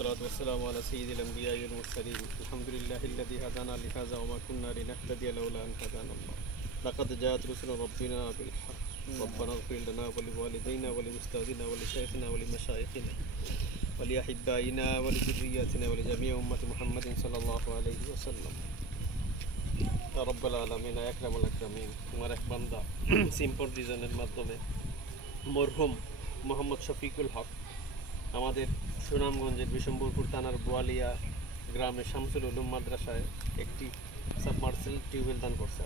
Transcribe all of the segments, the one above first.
والصلاة والسلام على سيد الأنبياء والمرسلين الحمد لله الذي هدانا لهذا وما كنا لنهتدي لولا أن هدانا الله لقد جاءت رسل ربنا بالحق ربنا اغفر لنا ولوالدينا ولأستاذنا ولشيخنا ولمشايخنا ولأحبائنا ولذرياتنا ولجميع أمة محمد صلى الله عليه وسلم يا رب العالمين يا أكرم الأكرمين তোমার এক বান্দা সিম্পল রিজনের মাধ্যমে মরহুম মোহাম্মদ শফিকুল হক আমাদের সুনামগঞ্জের বিশম্বরপুর থানার বোয়ালিয়া গ্রামে শামসুল উলুম মাদ্রাসায় একটি সাবমার্সেল টিউবওয়েল দান করছে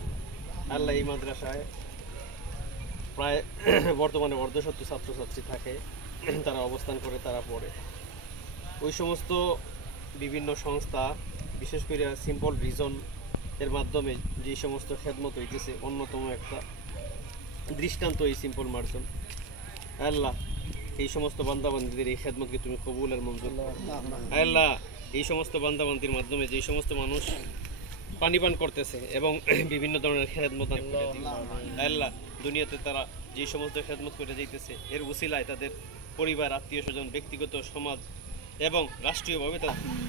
আল্লাহ। এই মাদ্রাসায় প্রায় বর্তমানে অর্ধশত ছাত্রছাত্রী থাকে, তারা অবস্থান করে, তারা পড়ে। ওই সমস্ত বিভিন্ন সংস্থা বিশেষ করে সিম্পল রিজন এর মাধ্যমে যে সমস্ত খেদমত হইতেছে অন্যতম একটা দৃষ্টান্ত এই সিম্পল মার্জন। আল্লাহ এই সমস্ত বান্দাবান্দিদের এই খেদমতকে তুমি কবুল আর মঞ্জুর। আল্লাহ এই সমস্ত বান্দাবান্দির মাধ্যমে যে সমস্ত মানুষ পানি পান করতেছে এবং বিভিন্ন ধরনের খেদমত আল্লাহ দুনিয়াতে তারা যে সমস্ত খেদমত করে যাইতেছে এর উসিলায় তাদের পরিবার, আত্মীয় স্বজন, ব্যক্তিগত, সমাজ এবং রাষ্ট্রীয়ভাবে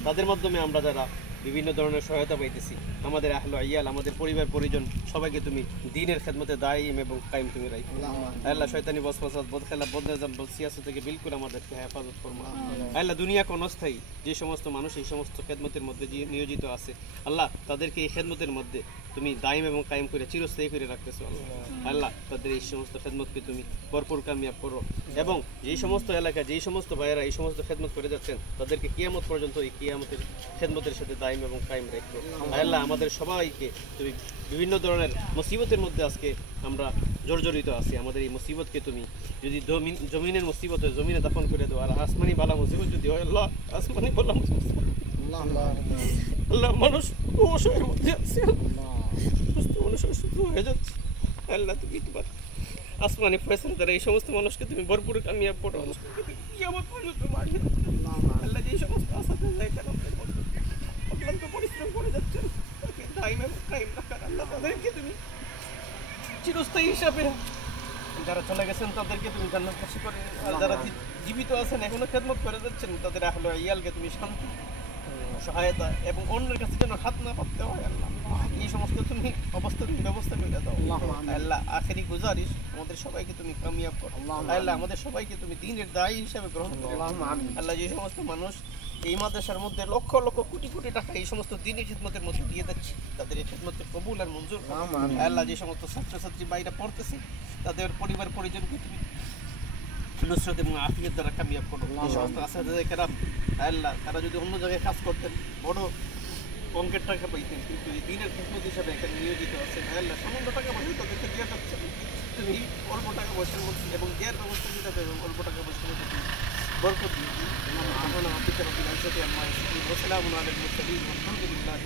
তাদের মাধ্যমে আমরা যারা বিভিন্ন ধরনের সহায়তা পাইতেছি, আমাদের আহলে আইয়াল, আমাদের পরিবার পরিজন সবাইকে তুমি দ্বীনের খেদমতে দায়িম এবং কায়েম তুমি রাখো আল্লাহ। শয়তানি বসবাসাত, বদখেলা, বদনিজাম, বদসিয়াসত থেকে বিলকুল আমাদেরকে হেফাজত ফরমা আল্লাহ। দুনিয়া ক্ষণস্থায়ী যে সমস্ত মানুষ এই সমস্ত খেদমতের মধ্যে নিয়োজিত আছে আল্লাহ, তাদেরকে এই খেদমতের মধ্যে তুমি দায়িম এবং কায়েম করে চিরস্থায়ী করে রাখতেছো আল্লাহ। তাদের এই সমস্ত খেদমতকে তুমি ভরপুর কামিয়াব করো এবং যেই সমস্ত এলাকায় যেই সমস্ত ভাইয়েরা এই সমস্ত খেদমত করে যাচ্ছেন তাদেরকে কিয়ামত পর্যন্ত এই কিয়ামতের খেদমতের সাথে দায়িম এবং কায়েম রাখো আল্লাহ। আমাদের সবাইকে তুমি বিভিন্ন ধরনের মুসিবতের মধ্যে আজকে আমরা জর্জরিত আছি, আমাদের এই মুসিবতকে তুমি যদি জমিনের মুসিবত হয় জমিনে দাফন করে দাও, আর আসমানি বালা মুসিবত যদি হয় আল্লাহ আসমানি বালা মুসিবত আল্লাহ। মানুষ অসহায়ের মধ্যে আছে, মানুষ অসুস্থ হয়ে যাচ্ছে আল্লাহ, তুমি তোমার আসমানি ফয়সালা দ্বারা এই সমস্ত মানুষকে তুমি ভরপুর কামিয়াব করো আল্লাহ। যে সমস্ত আসাতে যায় কেন অক্লান্ত পরিশ্রম করে যাচ্ছেন তাকে দায়িম এবং কায়েম রাখার আল্লাহ, তাদেরকে তুমি চিরস্থায়ী হিসাবে, যারা চলে গেছেন তাদেরকে তুমি জান্নাতবাসী করে, আর যারা জীবিত আছেন এখনো খেদমত করে যাচ্ছেন তাদের আহলে ইয়ালকে তুমি শান্তি, সহায়তা এবং অন্যের কাছে যেন হাত না পাততে হয় আল্লাহ। এই সমস্ত তুমি অবস্থা তুমি ব্যবস্থা করে দাও আল্লাহ। আখেরি গুজারিশ আমাদের সবাইকে তুমি কামিয়াব করো আল্লাহ, আমাদের সবাইকে তুমি দ্বীনের দায়ী হিসেবে গ্রহণ করো আল্লাহ। যে সমস্ত মানুষ এই মাদ্রাসার মধ্যে লক্ষ লক্ষ কোটি কোটি টাকা এই সমস্ত দ্বীনি খিদমতের মধ্যে দিয়ে যাচ্ছে, তাদের এই খিদমতকে কবুল আর মঞ্জুর আল্লাহ। যে সমস্ত ছাত্রছাত্রী বাইরে পড়তেছে তাদের পরিবার পরিজনকে তুমি নুসরত এবং আফিয়ত দ্বারা কামিয়াব করো। এই সমস্ত আসাদে কেরাম আল্লাহ, তারা যদি অন্য জায়গায় কাজ করতেন বড় অঙ্কের টাকা পাইতেন, কিন্তু এই দিনের খিদমত হিসাবে এখানে নিয়োজিত আছেন আল্লাহ। সামান্য টাকা পয়সা তাদেরকে দিয়ে যাচ্ছেন, তুমি অল্প টাকা পয়সার মধ্যে এবং দেওয়ার ব্যবস্থা দিয়ে যাবে এবং অল্প টাকা পয়সার মধ্যে তুমি বরকত দিয়ে দিই। আমরা আব্দুল রবিল আইসাতে আল্লাহ ওয়া সালামু আলাইহি ওয়া সাল্লাম আলহামদুলিল্লাহ।